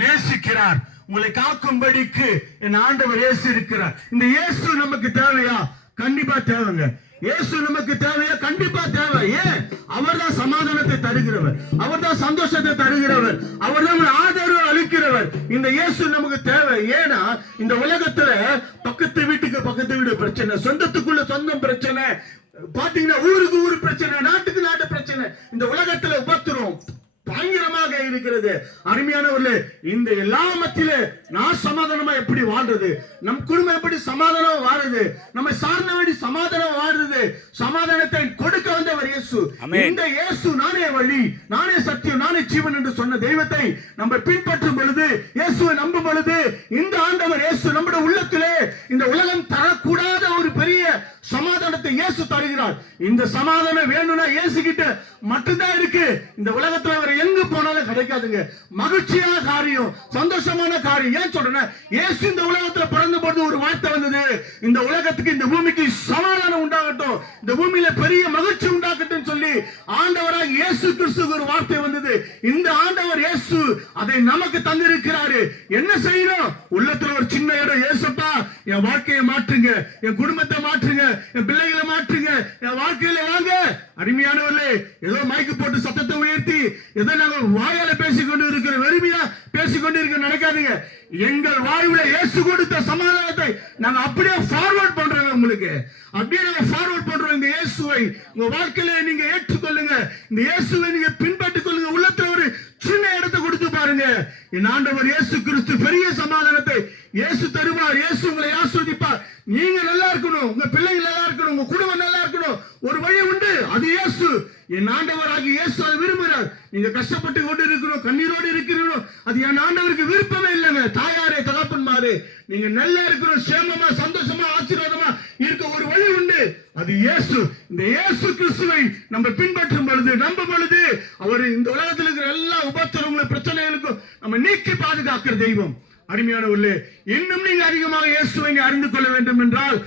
நேசிக்கிறார். உங்களை காக்கும்படிக்கு என் ஆண்டவர் இயேசு இருக்கிறார். இந்த இயேசு நமக்கு தேவையா? கண்டிப்பா தேவைங்க. இயேசு நமக்கு தேவையா? கண்டிப்பா தேவை. ஏன்? அவர் தான் சமாதானத்தை தருகிறவர், அவர் தான் சந்தோஷத்தை தருகிறவர், அவர் தான் ஆதரவு அளிக்கிறவர். இந்த இயேசு நமக்கு தேவை. ஏன்னா இந்த உலகத்துல பக்கத்து வீட்டுக்கு பக்கத்து வீடு பிரச்சனை, சொந்தத்துக்குள்ள சொந்தம் பிரச்சனை, பாத்தீங்கன்னா ஊருக்கு ஊரு பிரச்சனை, நாட்டுக்கு நாட்டு பிரச்சனை, இந்த உலகத்துல உபத்திரம் பயங்கரமாக இருக்கிறது. அருமையானவர்களே, இந்த எல்லா மத்தியிலே நான் சமாதானமா எப்படி வாழ்றது, நம் குடும்பம் எப்படி சமாதானம் வாழ்றது, நம்ம சார்ந்தபடி சமாதானம் வாழ்றது, சமாதானத்தை கொடுக்க வந்தவர் இயேசு. இந்த இயேசு நானே வழி, நானே சத்தியம், நானே ஜீவன் என்று சொன்ன தெய்வத்தை நம்ம பின்பற்றும் பொழுது, இயேசுவை நம்பும் பொழுது, இந்த ஆண்டவர் இயேசு நம்முடைய உள்ளத்திலே இந்த உலகம் தரக்கூடாத ஒரு பெரிய சமாதானத்தை இயேசு தருகிறார். இந்த சமாதானம் வேணும்னா இயேசு கிட்ட மட்டும்தான் இருக்கு. இந்த உலகத்துல அவர் எங்க போனாலும் கிடைக்காதுங்க. மகிழ்ச்சியான காரியம், சந்தோஷமான காரியம். ஏன் சொல்றேன்? இயேசு இந்த உலகத்துல பிறந்த பொழுது ஒரு வார்த்தை வந்தது, இந்த உலகத்துக்கு இந்த பூமிக்கு சமாதானம் உண்டாகட்டும், இந்த பூமியில பெரிய மகிழ்ச்சி உண்டாகட்டும் சொல்லி ஆண்டவராக இயேசு கிறிஸ்துவுக்கு ஒரு வார்த்தை வந்தது. இந்த ஆண்டவர் இயேசு அதை நமக்கு தந்திருக்கிறாரு. என்ன செய்யணும்? உள்ளத்துல ஒரு சின்ன இடம், இயேசுப்பா என் வாழ்க்கையை மாற்றுங்க, என் குடும்பத்தை மாற்றுங்க, என் பிள்ளைகளை மாற்றுங்க, என் வாழ்க்கையில வாங்க. அருமையானவர்களே, ஏதோ மைக்கு போட்டு சத்தத்தை உயர்த்தி ஏதோ நாங்கள் வாயால பேசிக்கொண்டு இருக்கிற, வெறுமையா பேசிக்கொண்டு இருக்க நடக்காதுங்க. எங்கள் வாழ்வுல இயேசு கொடுத்த சமாதானத்தை நாங்க அப்படியே ஃபார்வர்ட் பண்றோம். உங்களுக்கு அப்படியே நாங்க ஃபார்வர்ட் பண்றோம். இந்த இயேசுவை உங்க வாழ்க்கையில நீங்க ஏற்றுக்கொள்ளுங்க, இந்த இயேசுவை நீங்க பின்பற்றிக் கொள்ளுங்க. உள்ளத்துல ஒரு சின்ன இடத்தை கொடுத்து பாருங்க. என் ஆண்டவர் இயேசு கிறிஸ்து பெரிய சமாதானத்தை இயேசு தருவார். இயேசு உங்களை ஆஸ்வதிப்பார். நீங்க நல்லா இருக்கணும், உங்க பிள்ளைகள் நல்லா இருக்கணும், உங்க குடும்பம் நல்லா இருக்கணும். ஒரு வழி உண்டு, அது இயேசு. என் ஆண்டவராகி இயேசு அதை விரும்புகிறார். நீங்க கஷ்டப்பட்டு கொண்டு இருக்கிறோம், கண்ணீரோடு இருக்கிறோம், அது என் ஆண்டவருக்கு விருப்பமே இல்லைங்க. தாயாரே, தகப்பன்மாரே, நீங்க நல்லா இருக்கிறோம், சேமமா சந்தோஷமா ஆசீர்வாதமா இருக்க ஒரு வழி உண்டு, அது இயேசு. இந்த இயேசு கிறிஸ்துவை நம்ம பின்பற்றும் பொழுது, நம்பும் பொழுது, அவர் இந்த உலகத்தில் இருக்கிற எல்லா உபத்திரங்களும் பிரச்சனைகளுக்கும் நம்ம நீக்கி பாதுகாக்கிற தெய்வம். அருமையானவர்களே, இன்னும் நீங்க அதிகமாக இயேசுவை அறிந்து கொள்ள வேண்டும் என்றால்